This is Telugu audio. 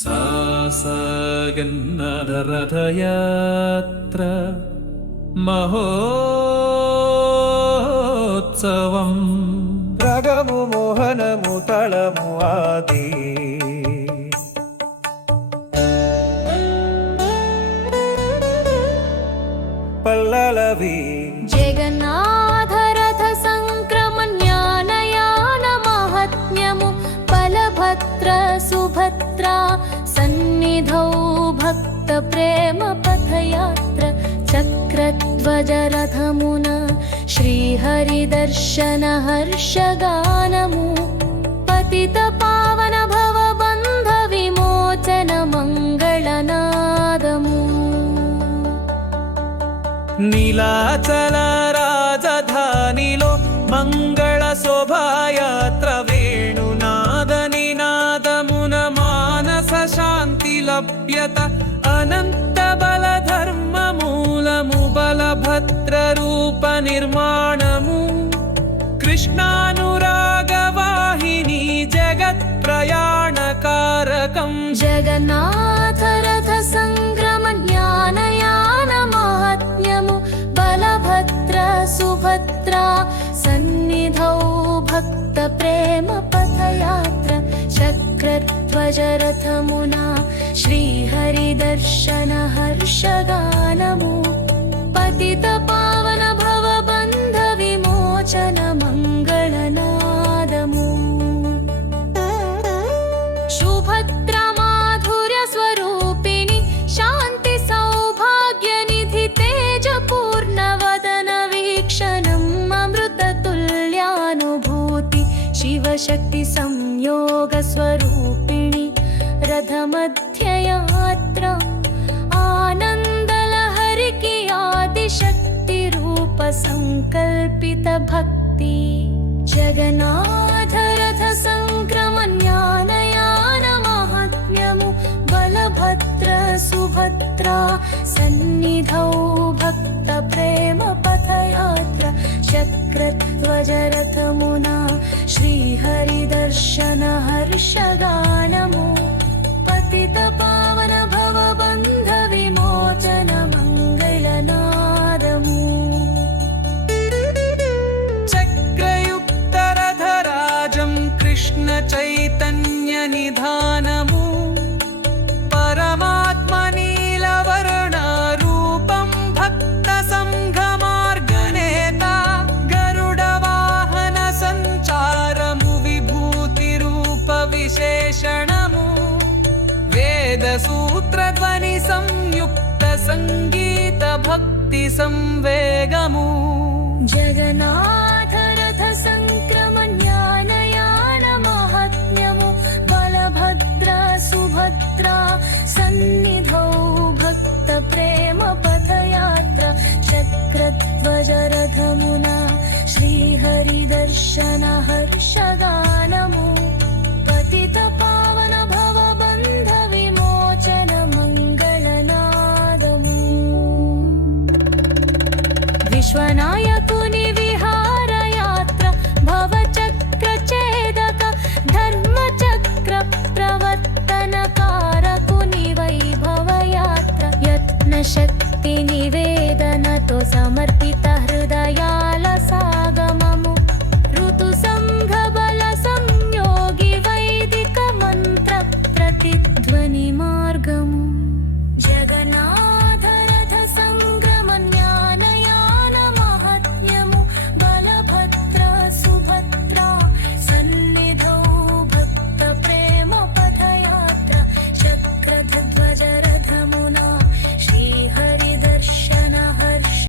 సాగన్నదరథయాత్ర మహోత్సవం రగము మోహనము తళము ఆది పల్లలవి జగన్నాథరథ సంక్రమణ్యానయాన మహాత్మ్యము బలభద్ర సుభద్ర సన్నిధౌ భక్త ప్రేమ పథయాత్ర చక్రధ్వజ రథమున శ్రీహరిదర్శన హర్షగానము పతిత పావన భవ బంధ విమోచన మంగళనాదము నీలాచల రాజధానిలో మంగళ శోభాయాత్ర వేణునాద నినాదమున మానస శాంతి లభ్యత అనంత బల ధర్మ మూలము బలభద్ర రూప నిర్మాణము కృష్ణానురాగవాహిని జగత్ ప్రయాణకారకం జగన్నాథ రథ సంక్రమ జ్ఞానయాన మహాత్మ్యము బలభద్ర సుభద్ర సన్నిధౌ భక్త ప్రేమ పథయాత్ర చక్రధ్వజ రథమున శ్రీహరిదర్శన హర్షగానము పతిత పావన భవ బంధ విమోచన మంగళనాదము సుభద్ర మాధుర్య స్వరూపిణి శాంతి సౌభాగ్య నిధి తేజ పూర్ణ వదన వీక్షణం అమృత తుల్యానుభూతి శివశక్తి సంయోగ స్వరూపిణి రథ మధ్య యాత్ర ఆనందలహరికి ఆదిశక్తి రూప సంకల్పిత భక్తి జగన్నాథ రథ సంక్రమ జ్ఞానయాన మహాత్మ్యము బలభద్ర సుభద్ర సన్నిధౌ భక్త ప్రేమ పథయాత్ర చక్రధ్వజ రథమున శ్రీహరిదర్శన హర్షగానము పతిత పావన భవ బంధ విమోచన మంగళనాదము చక్రయుక్తరథరాజం కృష్ణ చైతన్య నిధానము పరమాత్మ నీలవర్ణ రూపం భక్త సంఘమార్గనేత గరుడ వాహన సంచారము విభూతి రూప విశేషణము వేద సూత్ర ధ్వని సంయుక్త సంగీత భక్తి సంవేగము జగన్నాథ రథ సంక్రమ జ్ఞానయాన మహాత్మ్యము బలభద్ర సుభద్ర సన్నిధౌ భక్త ప్రేమ పథయాత్ర చక్రధ్వజ రథమున శ్రీహరిదర్శన హర్షగా